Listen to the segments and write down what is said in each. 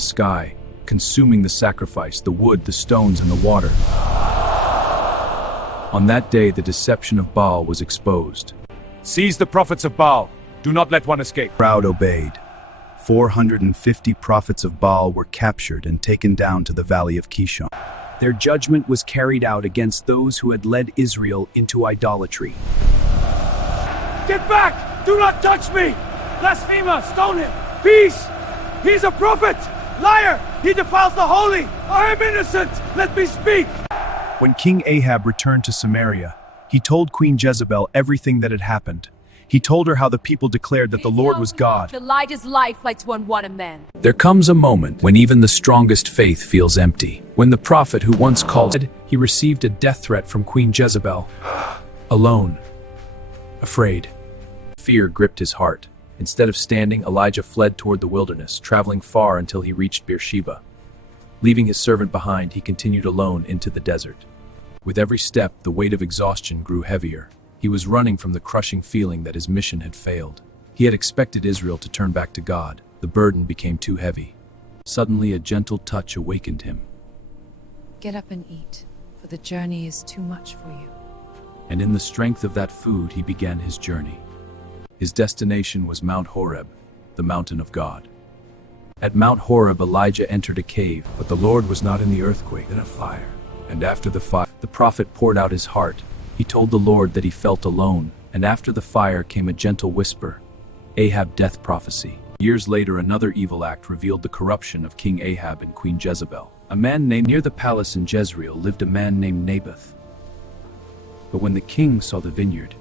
the sky, consuming the sacrifice, the wood, the stones, and the water. On that day, the deception of Baal was exposed. Seize the prophets of Baal. Do not let one escape. The crowd obeyed. 450 prophets of Baal were captured and taken down to the valley of Kishon. Their judgment was carried out against those who had led Israel into idolatry. Get back! Do not touch me! Blasphemer, stone him! Peace! He's a prophet! Liar! He defiles the holy! I am innocent! Let me speak! When King Ahab returned to Samaria, he told Queen Jezebel everything that had happened. He told her how the people declared that the Lord was God. The light is life, lights one a man. There comes a moment when even the strongest faith feels empty. When the prophet who once called, he received a death threat from Queen Jezebel. Alone. Afraid. Fear gripped his heart. Instead of standing, Elijah fled toward the wilderness, traveling far until he reached Beersheba. Leaving his servant behind, he continued alone into the desert. With every step, the weight of exhaustion grew heavier. He was running from the crushing feeling that his mission had failed. He had expected Israel to turn back to God. The burden became too heavy. Suddenly, a gentle touch awakened him. Get up and eat, for the journey is too much for you. And in the strength of that food, he began his journey. His destination was Mount Horeb, the mountain of God. At Mount Horeb, Elijah entered a cave, but the Lord was not in the earthquake, in a fire. And after the fire, the prophet poured out his heart. He told the Lord that he felt alone, and after the fire came a gentle whisper, Ahab death prophecy. Years later, another evil act revealed the corruption of King Ahab and Queen Jezebel. A man named near the palace in Jezreel lived a man named Naboth. But when the king saw the vineyard,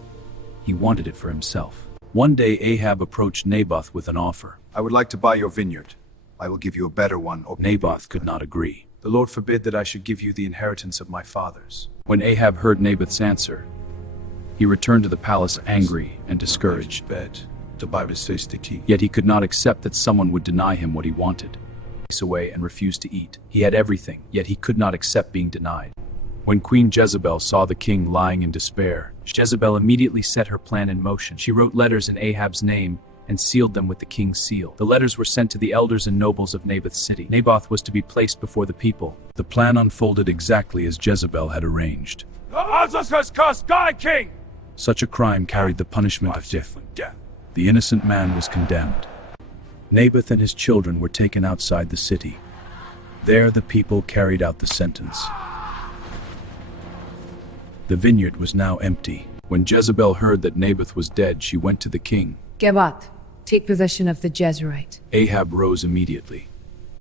he wanted it for himself. One day Ahab approached Naboth with an offer. I would like to buy your vineyard. I will give you a better one. Naboth could not agree. The Lord forbid that I should give you the inheritance of my fathers. When Ahab heard Naboth's answer, he returned to the palace angry and discouraged. The Bible says the king. Yet he could not accept that someone would deny him what he wanted. He away and refused to eat. He had everything, yet he could not accept being denied. When Queen Jezebel saw the king lying in despair, Jezebel immediately set her plan in motion. She wrote letters in Ahab's name and sealed them with the king's seal. The letters were sent to the elders and nobles of Naboth's city. Naboth was to be placed before the people. The plan unfolded exactly as Jezebel had arranged. Curse God, king! Such a crime carried the punishment of death. The innocent man was condemned. Naboth and his children were taken outside the city. There the people carried out the sentence. The vineyard was now empty. When Jezebel heard that Naboth was dead, she went to the king. Gabat, take possession of the Jezreelite. Ahab rose immediately.